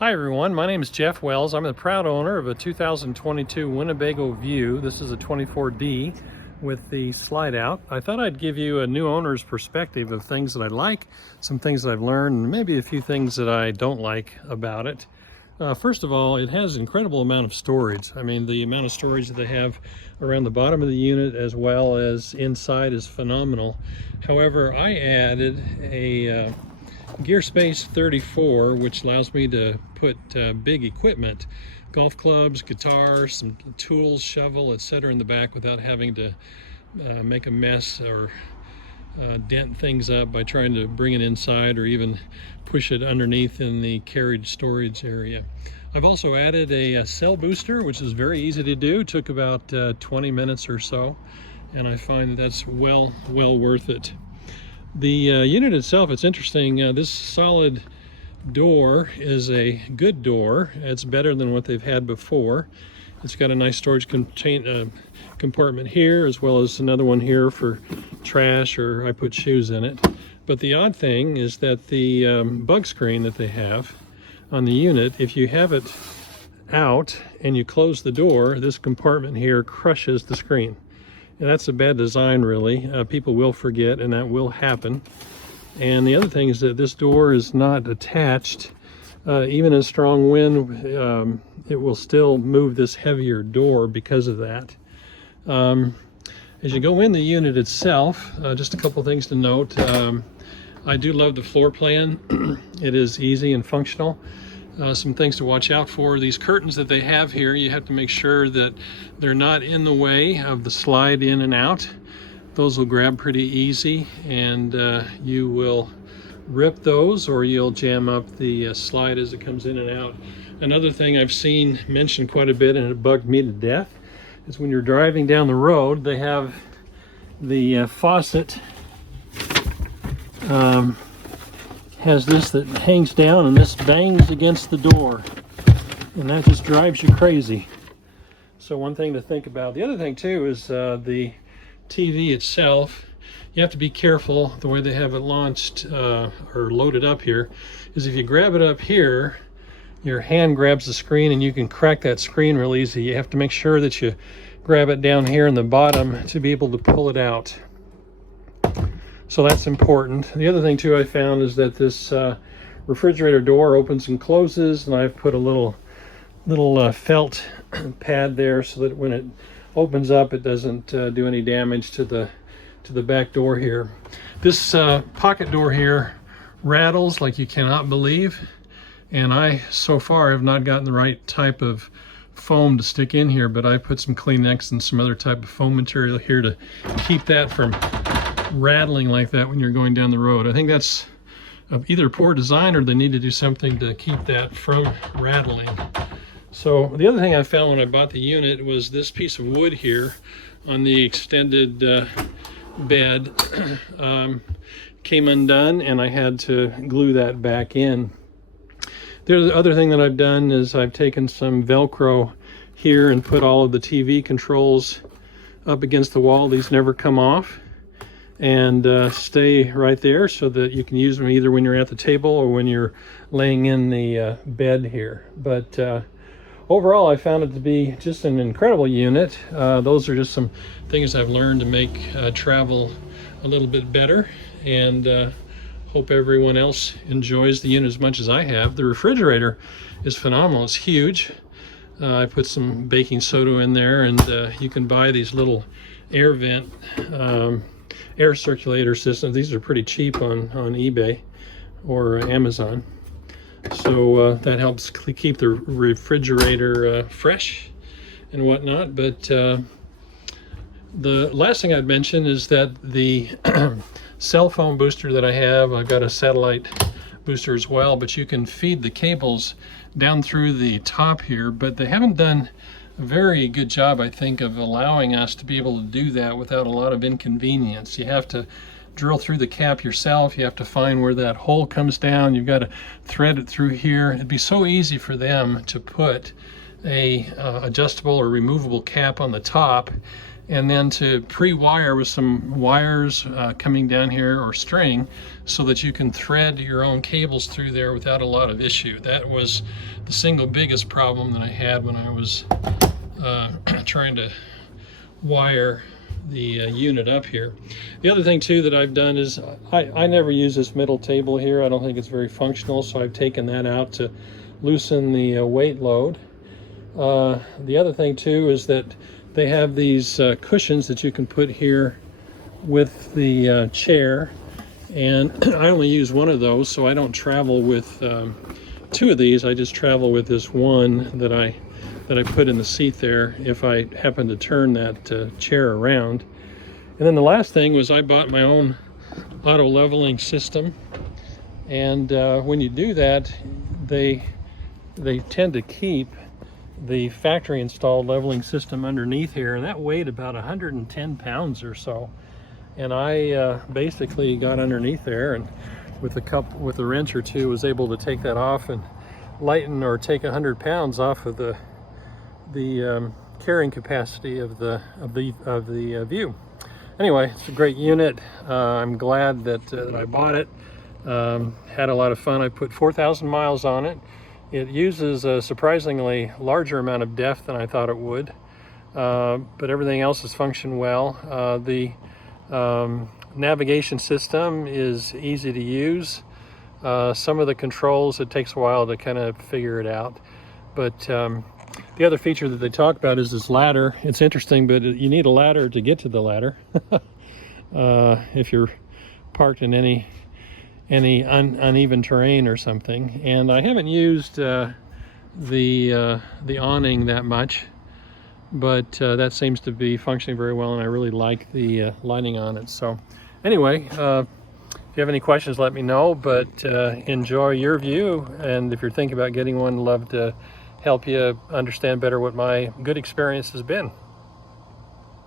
Hi everyone, my name is Jeff Wells. I'm the proud owner of a 2022 Winnebago View. This is a 24D with the slide out. I thought I'd give you a new owner's perspective of things that I like, some things that I've learned, and maybe a few things that I don't like about it. First of all, it has an incredible amount of storage. I mean, the amount of storage that they have around the bottom of the unit as well as inside is phenomenal. However, I added a Gear Space 34, which allows me to put big equipment, golf clubs, guitars, some tools, shovel, etc. in the back without having to make a mess or dent things up by trying to bring it inside or even push it underneath in the carriage storage area. I've also added a cell booster, which is very easy to do. It took about 20 minutes or so, and I find that's well worth it. The unit itself, it's interesting. This solid door is a good door. It's better than what they've had before. It's got a nice storage compartment here, as well as another one here for trash, or I put shoes in it. But the odd thing is that the bug screen that they have on the unit, if you have it out and you close the door, this compartment here crushes the screen. And that's a bad design, really. People will forget, and that will happen. And the other thing is that this door is not attached. Even in strong wind, it will still move this heavier door because of that. As you go in the unit itself, just a couple things to note. I do love the floor plan. It is easy and functional. Some things to watch out for. These curtains that they have here, you have to make sure that they're not in the way of the slide in and out. Those will grab pretty easy, and you will rip those, or you'll jam up the slide as it comes in and out. Another thing I've seen mentioned quite a bit, and it bugged me to death, is when you're driving down the road, they have the faucet has this that hangs down, and this bangs against the door, and that just drives you crazy. So one thing to think about. The other thing too is the TV itself. You have to be careful. The way they have it launched or loaded up here is if you grab it up here, your hand grabs the screen and you can crack that screen real easy. You have to make sure that you grab it down here in the bottom to be able to pull it out. So that's important. The other thing too I found is that this refrigerator door opens and closes, and I've put a little felt pad there so that when it opens up, it doesn't do any damage to the back door here. This pocket door here rattles like you cannot believe, and I so far have not gotten the right type of foam to stick in here, but I put some Kleenex and some other type of foam material here to keep that from rattling like that when you're going down the road. I think that's either poor design, or they need to do something to keep that from rattling. So the other thing I found when I bought the unit was this piece of wood here on the extended bed came undone, and I had to glue that back in. The other thing that I've done is I've taken some Velcro here and put all of the TV controls up against the wall. These never come off, and stay right there so that you can use them either when you're at the table or when you're laying in the bed here. But overall, I found it to be just an incredible unit. Those are just some things I've learned to make travel a little bit better, and hope everyone else enjoys the unit as much as I have. The refrigerator is phenomenal. It's huge. I put some baking soda in there, and you can buy these little air vent air circulator systems. These are pretty cheap on eBay or Amazon. So that helps keep the refrigerator fresh and whatnot. But the last thing I'd mention is that the cell phone booster that I have, I've got a satellite booster as well, but you can feed the cables down through the top here, but they haven't done a very good job, I think, of allowing us to be able to do that without a lot of inconvenience. You have to drill through the cap yourself. You have to find where that hole comes down. You've got to thread it through here. It'd be so easy for them to put a adjustable or removable cap on the top, and then to pre-wire with some wires coming down here, or string, so that you can thread your own cables through there without a lot of issue. That was the single biggest problem that I had when I was trying to wire the unit up here. The other thing too that I've done is I never use this middle table here. I don't think it's very functional, so I've taken that out to loosen the weight load. The other thing too is that they have these cushions that you can put here with the chair, and I only use one of those, so I don't travel with two of these. I just travel with this one that I put in the seat there if I happen to turn that chair around. And then the last thing was I bought my own auto leveling system, and when you do that, they tend to keep the factory installed leveling system underneath here, and that weighed about 110 pounds or so. And I basically got underneath there, and with a wrench or two was able to take that off and lighten or take 100 pounds off of the carrying capacity of the View. Anyway, it's a great unit. I'm glad that I bought it. Had a lot of fun. I put 4,000 miles on it. It uses a surprisingly larger amount of depth than I thought it would, but everything else has functioned well. The navigation system is easy to use. Some of the controls, it takes a while to kind of figure it out, but the other feature that they talk about is this ladder. It's interesting, but you need a ladder to get to the ladder if you're parked in any uneven terrain or something. And I haven't used the awning that much, but that seems to be functioning very well, and I really like the lighting on it. So anyway, if you have any questions, let me know, but enjoy your View, and if you're thinking about getting one, love to help you understand better what my good experience has been.